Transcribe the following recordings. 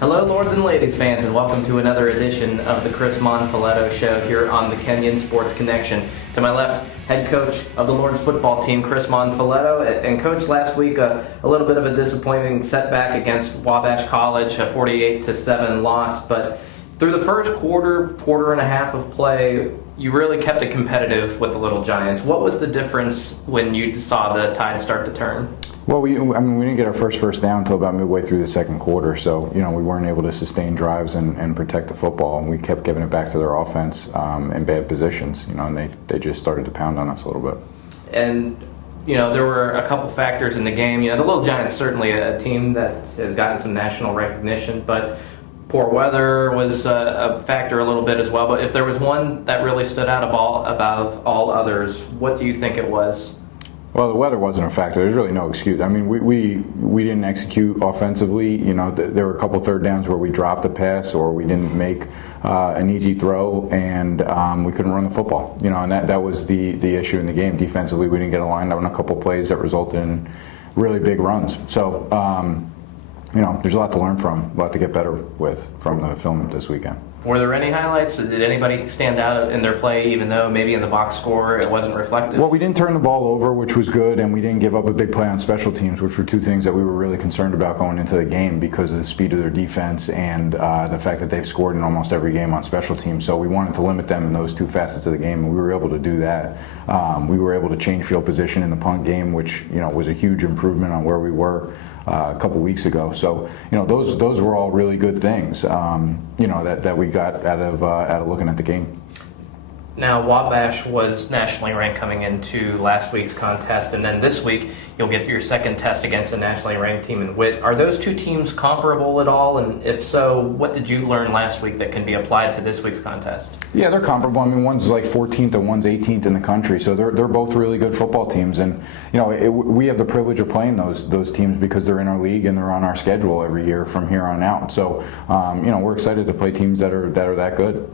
Hello, lords and ladies fans, and welcome to another edition of the Chris Monfiletto Show here on the Kenyon Sports Connection. To my left, head coach of the Lords football team, Chris Monfiletto. And coach, last week a little bit of a disappointing setback against Wabash College, a 48-7 loss. But through the first quarter and a half of play, you really kept it competitive with the Little Giants. What was the difference when you saw the tide start to turn? Well, we didn't get our first down until about midway through the second quarter, so we weren't able to sustain drives and protect the football, and we kept giving it back to their offense in bad positions, and they just started to pound on us a little bit. And there were a couple factors in the game. The Little Giants certainly a team that has gotten some national recognition, but poor weather was a factor a little bit as well. But if there was one that really stood out above all others, what do you think it was? Well, the weather wasn't a factor. There's really no excuse. I mean, we didn't execute offensively. There were a couple third downs where we dropped a pass or we didn't make an easy throw, and we couldn't run the football. And that was the issue in the game. Defensively, we didn't get aligned on a couple plays that resulted in really big runs. So, there's a lot to learn from, a lot to get better with from the film this weekend. Were there any highlights? Did anybody stand out in their play, even though maybe in the box score it wasn't reflected? Well, we didn't turn the ball over, which was good, and we didn't give up a big play on special teams, which were two things that we were really concerned about going into the game because of the speed of their defense and the fact that they've scored in almost every game on special teams. So we wanted to limit them in those two facets of the game, and we were able to do that. We were able to change field position in the punt game, which was a huge improvement on where we were a couple weeks ago. So those were all really good things that we got out of looking at the game. Now, Wabash was nationally ranked coming into last week's contest, and then this week you'll get your second test against a nationally ranked team in Witt. Are those two teams comparable at all? And if so, what did you learn last week that can be applied to this week's contest? Yeah, they're comparable. I mean, one's like 14th and one's 18th in the country, so they're both really good football teams. And we have the privilege of playing those teams because they're in our league and they're on our schedule every year from here on out. So we're excited to play teams that are that good.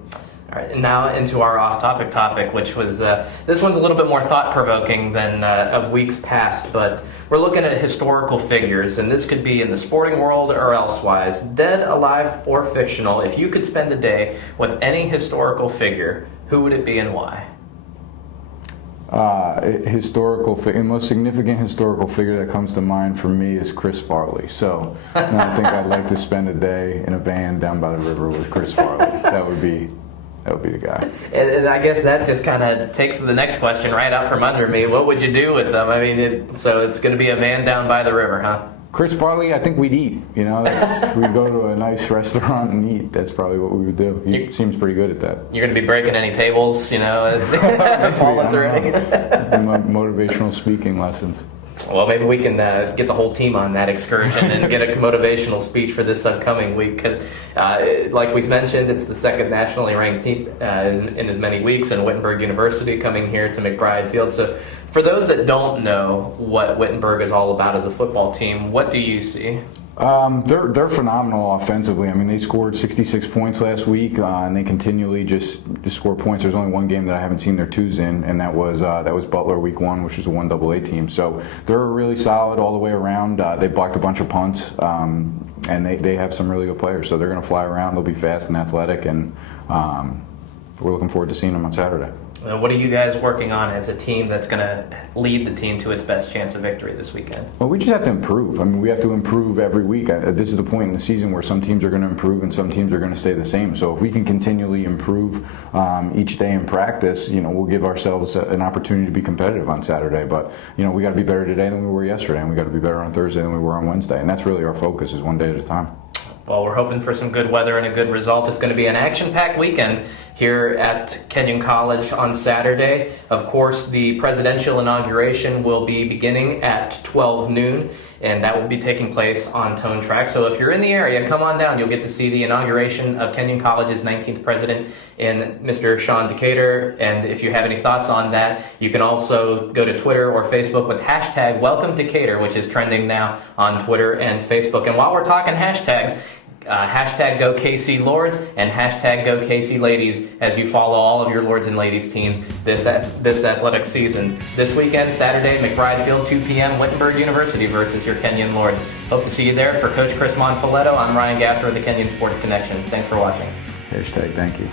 All right, and now into our off-topic topic, which was this one's a little bit more thought-provoking than of weeks past, but we're looking at historical figures, and this could be in the sporting world or elsewise, dead, alive, or fictional. If you could spend a day with any historical figure, who would it be and why? The most significant historical figure that comes to mind for me is Chris Farley. So I think I'd like to spend a day in a van down by the river with Chris Farley. That would be the guy. And I guess that just kind of takes the next question right out from under me. What would you do with them? I mean, so it's going to be a van down by the river, huh? Chris Farley, I think we'd eat. We'd go to a nice restaurant and eat. That's probably what we would do. He seems pretty good at that. You're going to be breaking any tables, falling through any? Motivational speaking lessons. Well, maybe we can get the whole team on that excursion and get a motivational speech for this upcoming week because, like we mentioned, it's the second nationally ranked team in as many weeks, and Wittenberg University coming here to McBride Field. So for those that don't know what Wittenberg is all about as a football team, what do you see? They're phenomenal offensively. I mean, they scored 66 points last week, and they continually just score points. There's only one game that I haven't seen their twos in, and that was Butler week 1, which is a 1AA team. So they're really solid all the way around. They blocked a bunch of punts, and they have some really good players. So they're going to fly around. They'll be fast and athletic, and we're looking forward to seeing them on Saturday. What are you guys working on as a team that's going to lead the team to its best chance of victory this weekend? Well, we just have to improve. I mean, we have to improve every week. This is the point in the season where some teams are going to improve and some teams are going to stay the same. So if we can continually improve each day in practice, we'll give ourselves an opportunity to be competitive on Saturday. But, we got to be better today than we were yesterday, and we got to be better on Thursday than we were on Wednesday. And that's really our focus, is one day at a time. Well, we're hoping for some good weather and a good result. It's going to be an action-packed weekend here at Kenyon College on Saturday. Of course, the presidential inauguration will be beginning at 12 noon, and that will be taking place on Tone Track. So if you're in the area, come on down. You'll get to see the inauguration of Kenyon College's 19th president in Mr. Sean Decatur. And if you have any thoughts on that, you can also go to Twitter or Facebook with hashtag Welcome Decatur, which is trending now on Twitter and Facebook. And while we're talking hashtags, Hashtag Go KC Lords and hashtag Go KC Ladies as you follow all of your Lords and Ladies teams this athletic season. This weekend, Saturday, McBride Field, 2 p.m., Wittenberg University versus your Kenyon Lords. Hope to see you there. For Coach Chris Monfiletto, I'm Ryan Gasser of the Kenyon Sports Connection. Thanks for watching. Hashtag thank you.